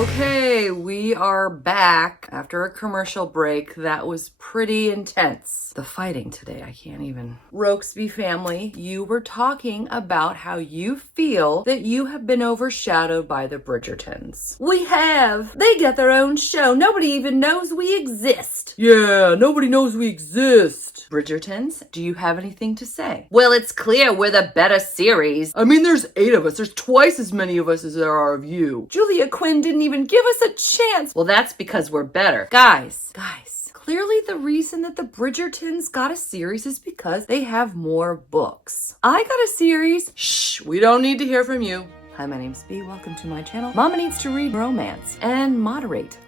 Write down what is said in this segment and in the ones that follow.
Okay, we are back after a commercial break. That was pretty intense. The fighting today, I can't even. Rokesby family, you were talking about how you feel that you have been overshadowed by the Bridgertons. We have. They get their own show. Nobody even knows we exist. Yeah, nobody knows we exist. Bridgertons, do you have anything to say? Well, it's clear we're the better series. I mean, there's 8 of us. There's twice as many of us as there are of you. Julia Quinn didn't even give us a chance. Well, that's because we're better. Guys. Clearly the reason that the Bridgertons got a series is because they have more books. I got a series. Shh, we don't need to hear from you. Hi, my name's Bea. Welcome to my channel. Mama needs to read romance and moderate.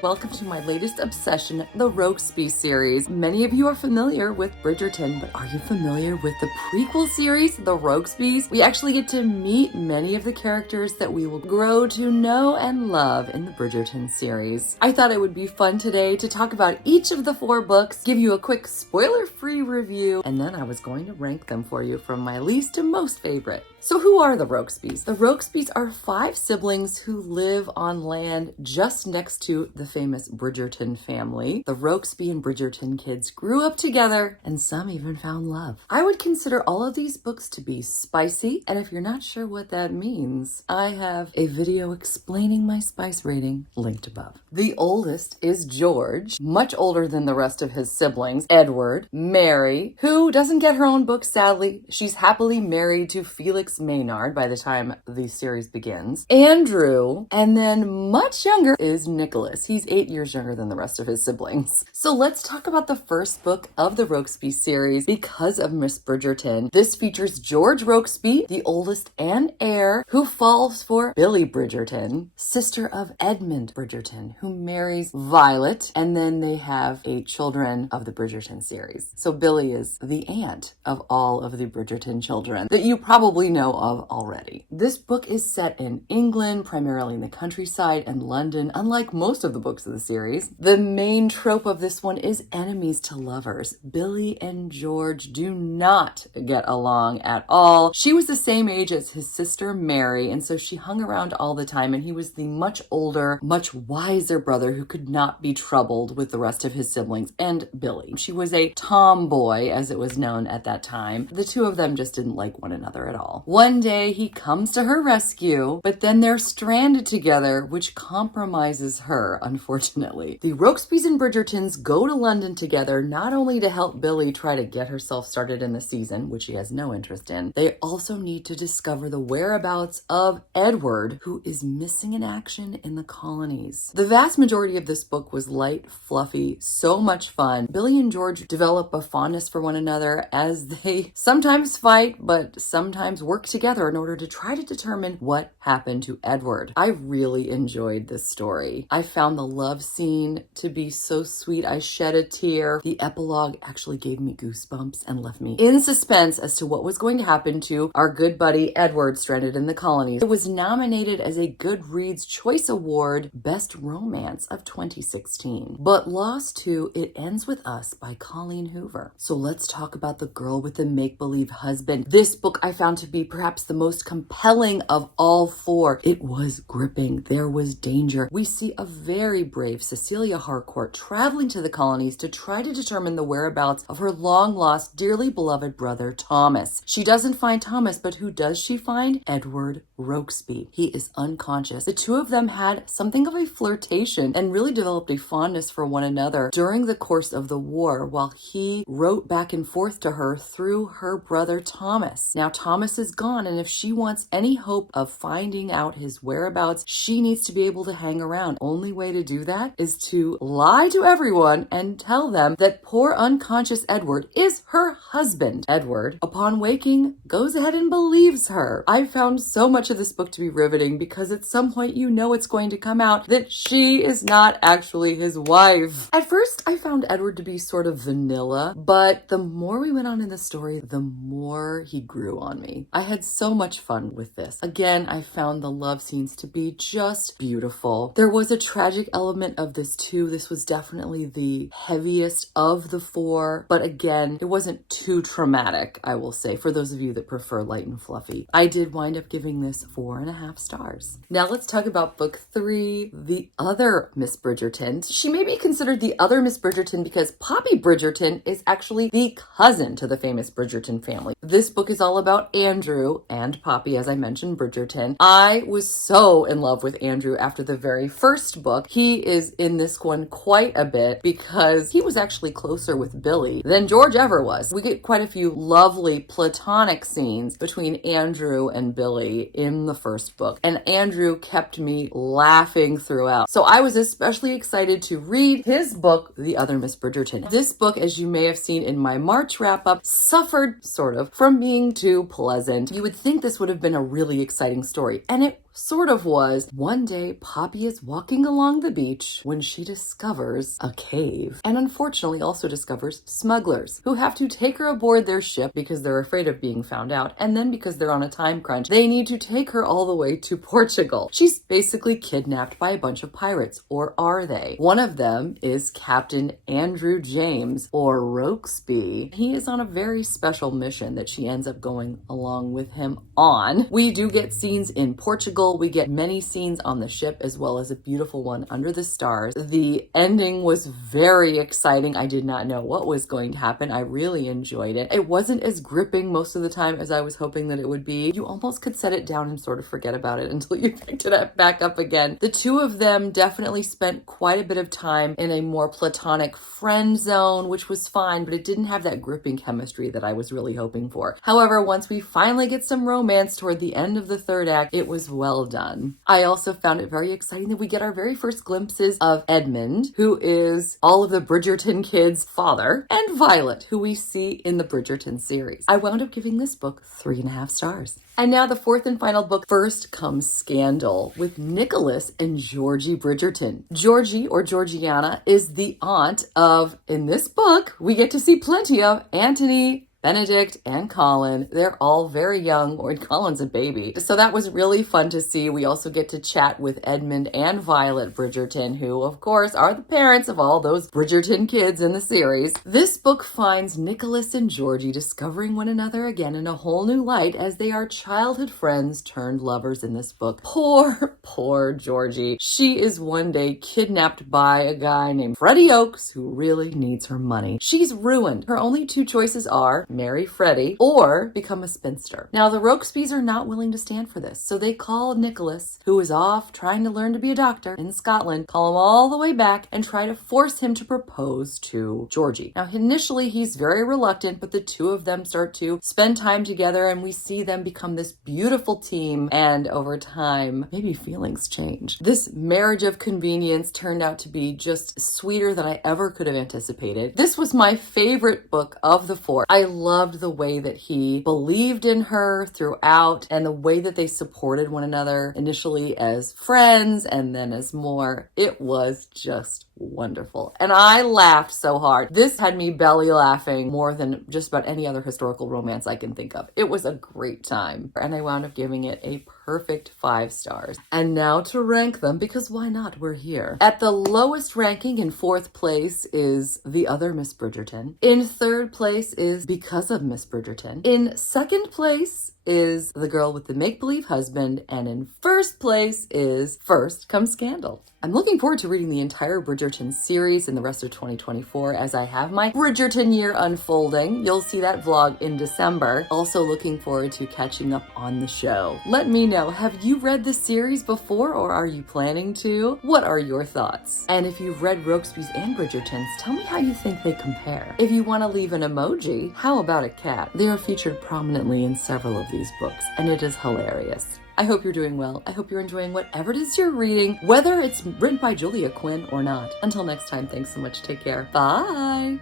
Welcome to my latest obsession, the Rokesbys series. Many of you are familiar with Bridgerton, but are you familiar with the prequel series, the Rokesbys? We actually get to meet many of the characters that we will grow to know and love in the Bridgerton series. I thought it would be fun today to talk about each of the 4 books, give you a quick spoiler-free review, and then I was going to rank them for you from my least to most favorite. So who are the Rokesbys? The Rokesbys are 5 siblings who live on land just next to the famous Bridgerton family. The Rokesby and Bridgerton kids grew up together, and some even found love. I would consider all of these books to be spicy, and if you're not sure what that means, I have a video explaining my spice rating linked above. The oldest is George, much older than the rest of his siblings. Edward, Mary, who doesn't get her own book, sadly. She's happily married to Felix Maynard by the time the series begins. Andrew, and then much younger is Nicholas. He's 8 years younger than the rest of his siblings. So let's talk about the first book of the Rokesby series, Because of Miss Bridgerton. This features George Rokesby, the oldest and heir, who falls for Billy Bridgerton, sister of Edmund Bridgerton, who marries Violet, and then they have 8 children of the Bridgerton series. So Billy is the aunt of all of the Bridgerton children that you probably know of already. This book is set in England, primarily in the countryside, and London, unlike most of the books of the series. The main trope of this one is enemies to lovers. Billy and George do not get along at all. She was the same age as his sister Mary, and so she hung around all the time, and he was the much older, much wiser brother who could not be troubled with the rest of his siblings and Billy. She was a tomboy, as it was known at that time. The two of them just didn't like one another at all. One day he comes to her rescue, but then they're stranded together, which compromises her, unfortunately. The Rokesbys and Bridgertons go to London together, not only to help Billy try to get herself started in the season, which she has no interest in, they also need to discover the whereabouts of Edward, who is missing in action in the colonies. The vast majority of this book was light, fluffy, so much fun. Billy and George develop a fondness for one another as they sometimes fight, but sometimes work together in order to try to determine what happened to Edward. I really enjoyed this story. I found the love scene to be so sweet. I shed a tear. The epilogue actually gave me goosebumps and left me in suspense as to what was going to happen to our good buddy Edward stranded in the colonies. It was nominated as a Goodreads Choice Award Best Romance of 2016, but lost to It Ends With Us by Colleen Hoover. So let's talk about The Girl with the Make-Believe Husband. This book I found to be perhaps the most compelling of all 4. It was gripping. There was danger. We see a very brave Cecilia Harcourt traveling to the colonies to try to determine the whereabouts of her long-lost, dearly beloved brother, Thomas. She doesn't find Thomas, but who does she find? Edward Rokesby. He is unconscious. The two of them had something of a flirtation and really developed a fondness for one another during the course of the war, while he wrote back and forth to her through her brother Thomas. Now Thomas is gone, and if she wants any hope of finding out his whereabouts, she needs to be able to hang around. Only way to do that is to lie to everyone and tell them that poor unconscious Edward is her husband. Edward, upon waking, goes ahead and believes her. I found so much of this book to be riveting because at some point you know it's going to come out that she is not actually his wife. At first, I found Edward to be sort of vanilla, but the more we went on in the story, the more he grew on me. I had so much fun with this. Again, I found the love scenes to be just beautiful. There was a tragic element of this too. This was definitely the heaviest of the four, but again, it wasn't too traumatic, I will say, for those of you that prefer light and fluffy. I did wind up giving this 4.5 stars. Now let's talk about book 3, The Other Miss Bridgerton. She may be considered the other Miss Bridgerton because Poppy Bridgerton is actually the cousin to the famous Bridgerton family. This book is all about Andrew and Poppy, as I mentioned, Bridgerton. I was so in love with Andrew after the very first book. He is in this one quite a bit because he was actually closer with Billy than George ever was. We get quite a few lovely platonic scenes between Andrew and Billy in the first book, and Andrew kept me laughing throughout. So I was especially excited to read his book, The Other Miss Bridgerton. This book, as you may have seen in my March wrap-up, suffered sort of from being too pleasant. You would think this would have been a really exciting story, and it sort of was. One day, Poppy is walking along the beach when she discovers a cave, and unfortunately also discovers smugglers who have to take her aboard their ship because they're afraid of being found out, and then because they're on a time crunch, they need to take her all the way to Portugal. She's basically kidnapped by a bunch of pirates, or are they? One of them is Captain Andrew James, or Rokesby. He is on a very special mission that she ends up going along with him on. We do get scenes in Portugal. We get many scenes on the ship, as well as a beautiful one under the stars. The ending was very exciting. I did not know what was going to happen. I really enjoyed it. It wasn't as gripping most of the time as I was hoping that it would be. You almost could set it down and sort of forget about it until you picked it up back up again. The two of them definitely spent quite a bit of time in a more platonic friend zone, which was fine, but it didn't have that gripping chemistry that I was really hoping for. However, once we finally get some romance toward the end of the third act, it was well done. I also found it very exciting that we get our very first glimpses of Edmund, who is all of the Bridgerton kids' father, and Violet, who we see in the Bridgerton series. I wound up giving this book 3.5 stars. And now the fourth and final book. First comes Scandal with Nicholas and Georgie Bridgerton. Georgie, or Georgiana, is the aunt of, in this book, we get to see plenty of Anthony, Benedict, and Colin. They're all very young, or Colin's a baby. So that was really fun to see. We also get to chat with Edmund and Violet Bridgerton, who of course are the parents of all those Bridgerton kids in the series. This book finds Nicholas and Georgie discovering one another again in a whole new light as they are childhood friends turned lovers in this book. Poor Georgie. She is one day kidnapped by a guy named Freddie Oakes who really needs her money. She's ruined. Her only two choices are marry Freddie or become a spinster. Now, the Rokesbys are not willing to stand for this, so they call Nicholas, who is off trying to learn to be a doctor in Scotland, call him all the way back and try to force him to propose to Georgie. Now, initially, he's very reluctant, but the two of them start to spend time together, and we see them become this beautiful team, and over time, maybe feelings change. This marriage of convenience turned out to be just sweeter than I ever could have anticipated. This was my favorite book of the four. I loved the way that he believed in her throughout, and the way that they supported one another, initially as friends and then as more. It was just wonderful. And I laughed so hard. This had me belly laughing more than just about any other historical romance I can think of. It was a great time. And I wound up giving it a perfect 5 stars. And now to rank them, because why not? We're here. At the lowest ranking, in 4th place, is The Other Miss Bridgerton. In 3rd place is Because of Miss Bridgerton. In 2nd place is The Girl with the Make-Believe Husband, and in 1st place is First Comes Scandal. I'm looking forward to reading the entire Bridgerton series in the rest of 2024 as I have my Bridgerton year unfolding. You'll see that vlog in December. Also looking forward to catching up on the show. Let me know, have you read the series before, or are you planning to? What are your thoughts? And if you've read Rokesbys and Bridgertons, tell me how you think they compare. If you want to leave an emoji, how about a cat? They are featured prominently in several of these books, and it is hilarious. I hope you're doing well. I hope you're enjoying whatever it is you're reading, whether it's written by Julia Quinn or not. Until next time, thanks so much. Take care. Bye.